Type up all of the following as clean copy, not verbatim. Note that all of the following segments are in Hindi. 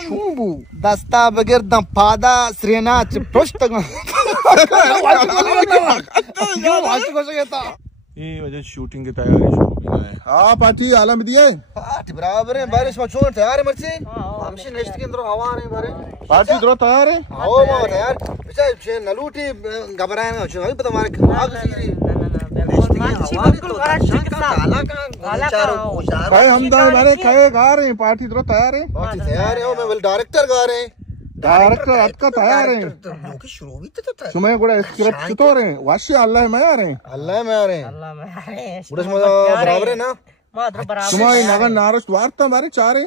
Chumbu dasta begirdan pada srenaç proştagan. ये वजह शूटिंग की तैयारी शुरू की है। हाँ पार्टी आलम दिए पार्टी बराबर है बारिश में छोड़ तैयार है मर्ची हमसे नेक्स्ट के अंदर हवा नहीं बारे पार्टी इधर तैयार है आओ मां तैयार बेचारे नलूटी घबराए में हो तो हमारे आग सीरी कहे हम तो हमारे कहे गा रहे हैं पार्टी इधर तैयार है पार्टी तैयार है मैं बोल डायरेक्टर गा रहे हैं डायरेक्टर आपका तैयार है लोग शुरू भी तो था सुमे गुड़ा स्क्रिप्ट तो रहे वाशी अल्लाह में आ रहे अल्लाह में आ रहे हैं गुड़ा बराबर है ना सुमे नगन नारस वार्ता हमारे चार है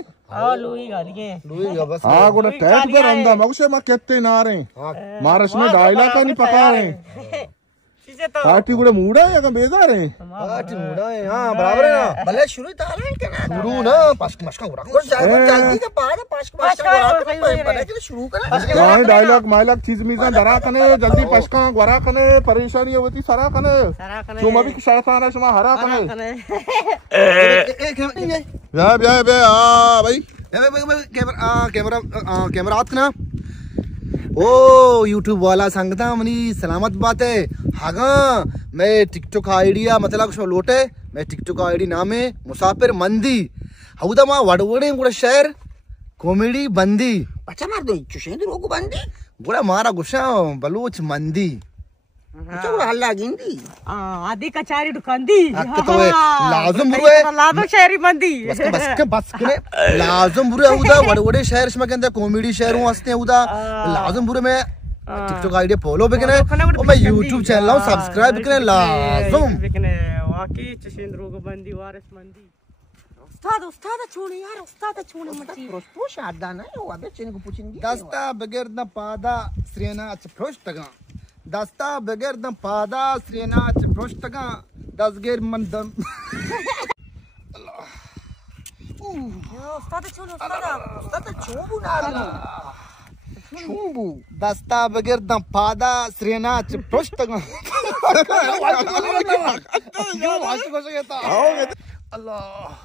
लुई गा बस हाँ गुड़ा टैग पर अंदा मगसे मग कहते ना रहे मारस में डायलॉग का नहीं पका रहे पार्टी गुड़ा मूड़ा है या बेजार है पार्टी मूड़ा है हाँ बराबर है ना भले शुरू ही ताला है क्या शुरू ना पास मस्का उड़ा कुछ जल्दी का पास पास मस्का उड़ा भले के शुरू करें नहीं डायलॉग मायलॉग चीज मीज़ा डरा कने जल्दी पस्का वरा कने परेशानी होती सारा कने तुम अभी शैतान है सुमा हरा कने बे हां भाई कैमरा हाथ ना ओ यूट्यूब वाला संगता मनी सलामत बात है हागा मैं टिकटॉक आइडिया मतलब कुछ लोटे मैं टिकटॉक आईडी नाम है मुसाफिर मंदी हौदा मा वडवड़े गुड़ा शहर कॉमेडी बंदी अच्छा मार दो चुशेंद्र रोग बंदी गुड़ा मारा गुशा बलूच मंदी अच्छा गुड़ा हल्ला गिंदी आदि कचारी दुकानदी तो लाजम बुरे लाजम शहरी मंदी बस के लाजम बुरे हौदा वडवड़े शहर में के अंदर कॉमेडी शहर हूं हंसते हौदा लाजम बुरे में टिकटॉक आईडी फॉलो भी करें और मैं यूट्यूब चैनल हूं सब्सक्राइब करें लाजम वाकई चुशेंद्र रोग बंदी वारिस मंदी उस्ताद छोड़े यार उस्ताद छोड़े मची प्रोश आदा ना वो अबे चेन को पूछेंगे दस्ता बगैर न पादा श्रेनाच प्रोष्टगा दस्ता बगैर न पादा श्रेनाच प्रोष्टगा दसगेर मंदम उस्ताद छोड़ू ना Chumbu dasta begirdan pada srenaç proştagan. Allah.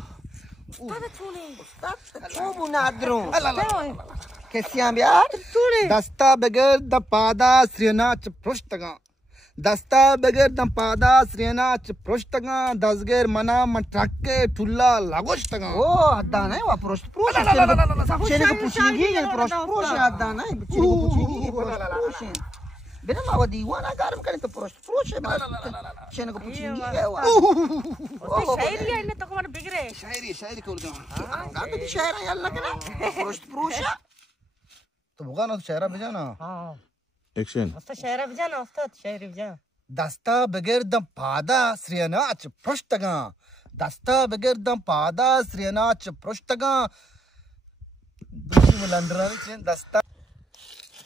Chumbu nadro. कैसे हैं यार दस्ता बगैर द पादा श्रेनाच प्रोष्टगा दस्ता बगैर द पादा श्रेनाच प्रोष्टगा दसगेर मना मटके ठुल्ला लागोष्टगा ओ अद्दा नहीं वा प्रोष्ट चेने को पूछेंगे ये प्रोष्ट अद्दा नहीं चेने को पूछेंगे बिना मावा दीवाना गारम करे तो प्रोष्ट है चेने को पूछेंगे क्या हुआ शायरी है ने तो हमारे बिगड़े शायरी खोल दो गा तो शायर है अल्लाह करे प्रोष्ट तो होगा ना शायरा भेजा ना हां एक्शन उस्ताद शायरा भेजा ना उस्ताद शायरी भेजा दस्ता बगैर दम पादा श्रेनाच प्रोष्टगा दस्ता बगैर दम पादा श्रेनाच प्रोष्टगा दूसरी मलंडरा चेन दस्ता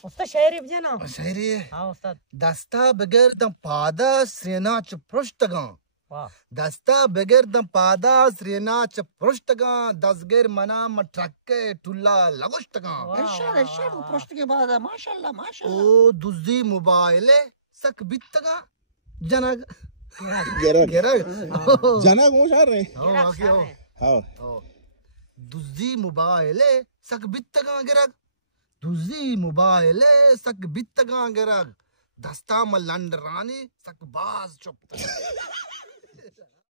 उस्ताद शायरी भेजा ना शायरी हां उस्ताद दस्ता बगैर दम पादा श्रेनाच प्रोष्टगा वाह दस्ता बगैर दम पादा श्रेनाच प्रोष्टगा दसगेर मना मटके ठुल्ला लगोष्टगा माशाल्लाह प्रोष्ट के बाद माशाल्लाह ओ दुजी मोबाइल सक बित्तगा जनक जना गोशार रे हां दुजी मोबाइल सक बित्तगा गिरक दुजी मोबाइल सक बित्तगा गिरक दस्ता मलंड रानी सक बाज चुप